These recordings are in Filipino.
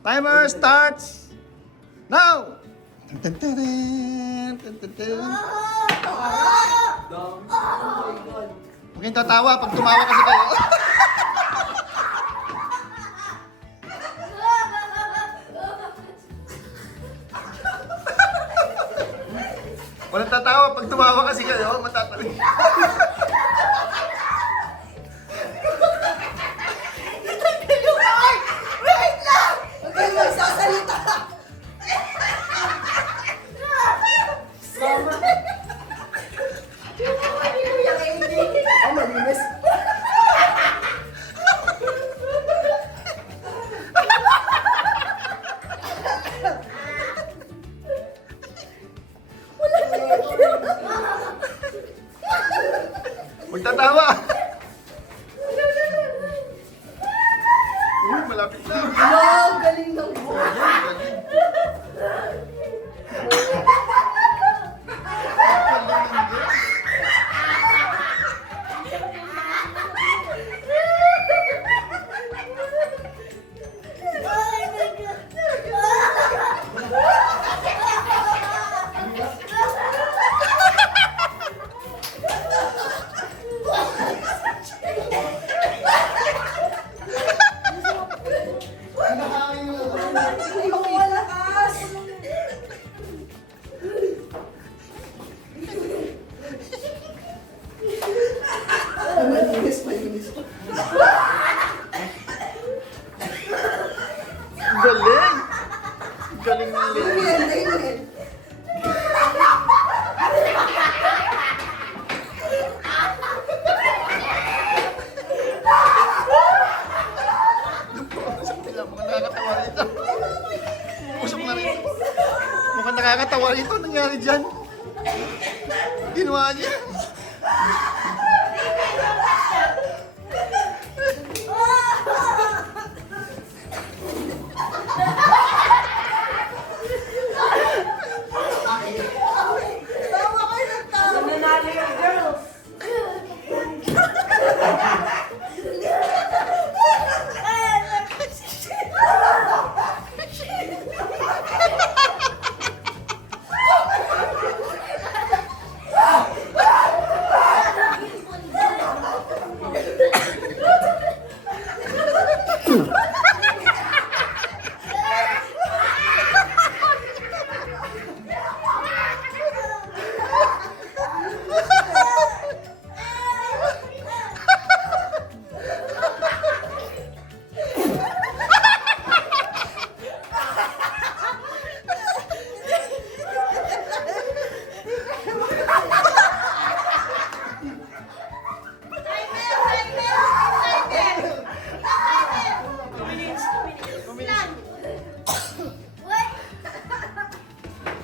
Timer starts now! Huwag kayong tatawa pag tumawa kasi kayo. Walang tatawa pag tumawa kasi kayo, matataling. Wait lang! Huwag kayo magsasalita! Mama! Yung mga ni Kuya Kenny. Oh, malinis. Huwag tatawa! Uy, malapit na. Wow, galing ng buhay. Hindi ko malakas. Malinis, malinis. Galing! Galing ng Lily. Amen. Mukhang nakakatawa rito. Usok na rito. Mukhang nakakatawa rito. Anong nangyari dyan? Ginawa niya. Tawa kayo ng tawa. Nanalo yung girls.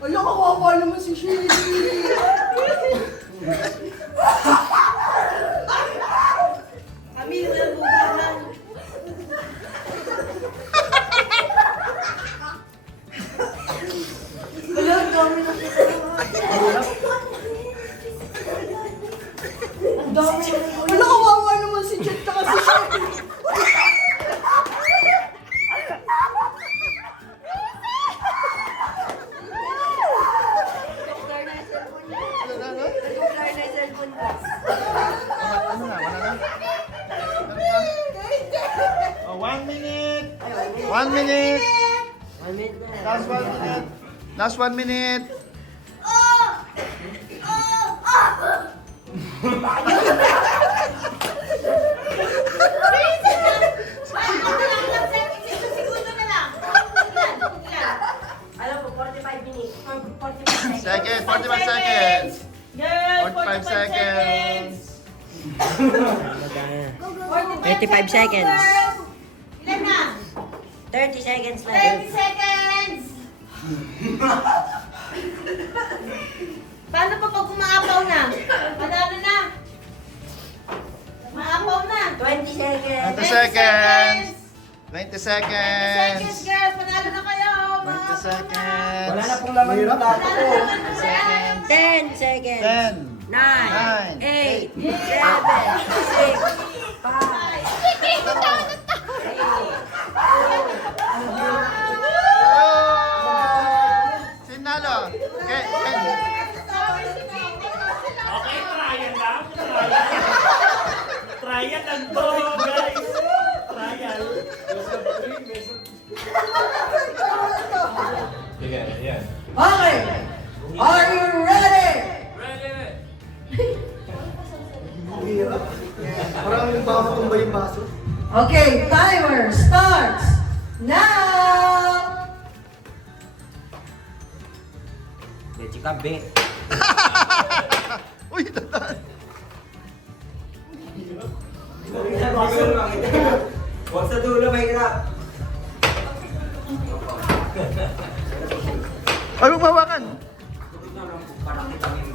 Ay, kawawa naman si Shelly. Kami yung bubangan. Wala, ang dami na kita. Ang dami na. Wala, kawawa naman si Jet ka kasi Shelly. Ano na? Wala na? Oh, 1 minute! 1 minute! Last 1 minute! Last 1 minute! Second, 45 seconds! 45 seconds! 35 seconds. Ilan na? 30 seconds 30 left. seconds! Paano pa pag umaapaw na? Panalo na? Umaapaw na? 20 seconds. 20 seconds! 20 20 seconds, seconds! girls! Panalo na kayo! 20 seconds! Wala na pong laman yung plato ko. 20 seconds! 10 seconds. 10! 9, 8, 7, 6, 5, 4, 3, 2, Okay, timer starts now! Bechi ka, be. Uy, tandaan. Huwag sa dulo, mahirap. Ay, magbawakan. Parang kitangin.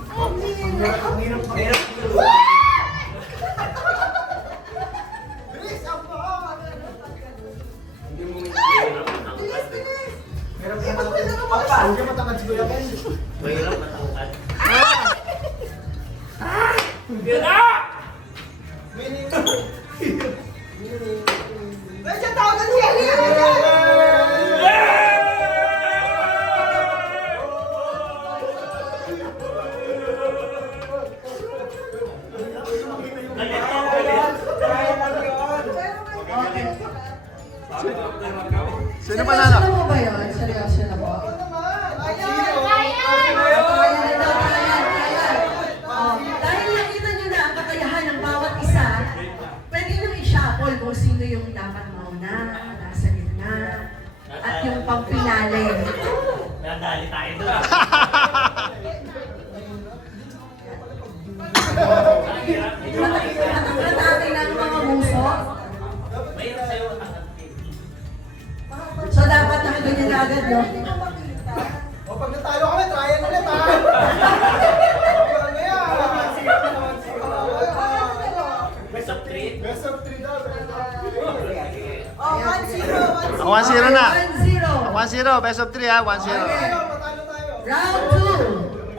Medyo tawagan siya niya! Sino panalo? Seryoso na po ba yun? Seryoso na po? Dahil nakita nyo na ang kakayahan ng bawat isa, pwede nyo i-shuffle kung sino yung dapat mauna, nasa gitna, at yung pang-finale. Nadali tayo doon. Mataklan natin ang mga muso. So dapat nakaganyan na agad, no? O pag natalo kami, tryan ulit ha! Best of 3. Best of 3 daw. Oh, 1-0. 1-0 na. 1-0. 1-0, best of 3 ha, 1-0. Okay. Patalo tayo. Round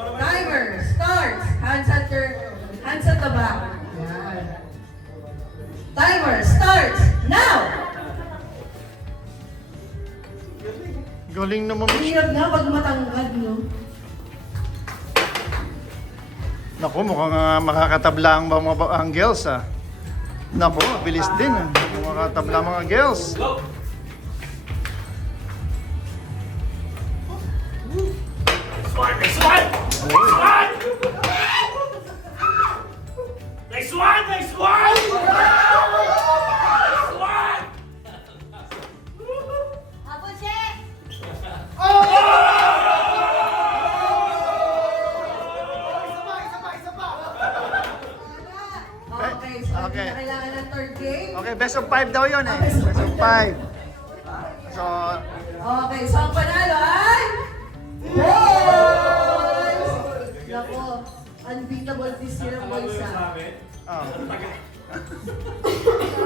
2. Timer starts. Hands at the back. Yan. Timer starts now. Galing naman. Ang hirap na pag matangkad, no? Naku, mukhang makakatabla ang girls ah. Naku, bilis din ah. Makakatabla ang mga girls. Nice one! Nice one! Nice one! Nice one! Nice one! Habol siya! Isa pa! Okay, so Okay. hindi na kailangan ng third game. Okay, best of 5 daw yun eh. Best of 5. So, Okay, so ang panalo ay... Boys! Nako, unbeatable this year, boys ah. oh.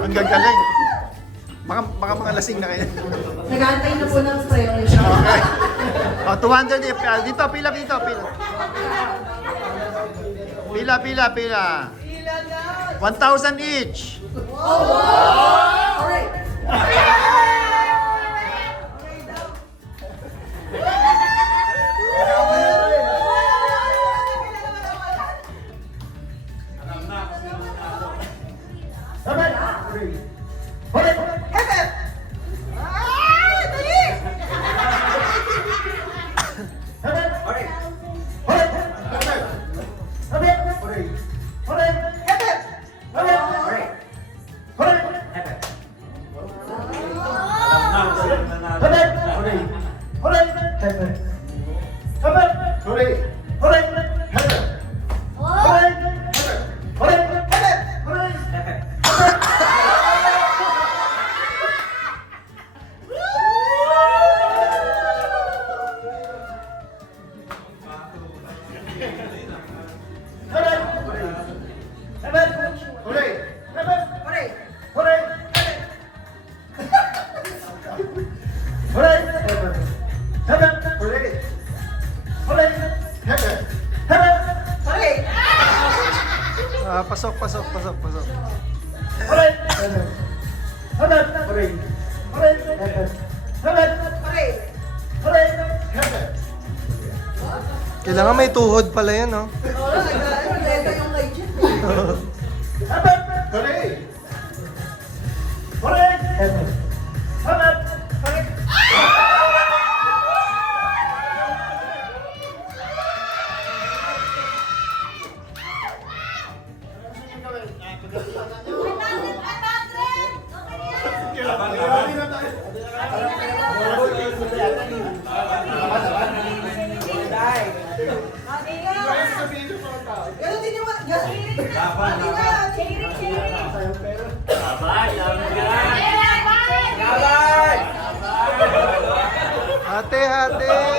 Ang gagaling. Baka mga lasing na kayo. Nag-aantay na po ng violation. Okay. Oh, 200 if, dito, pila. Pila. 1,000 each. Oh, wow! Alright. Pasok. Kailangan may tuhod pala yan, no? Laban, laban yan. Hati, hati!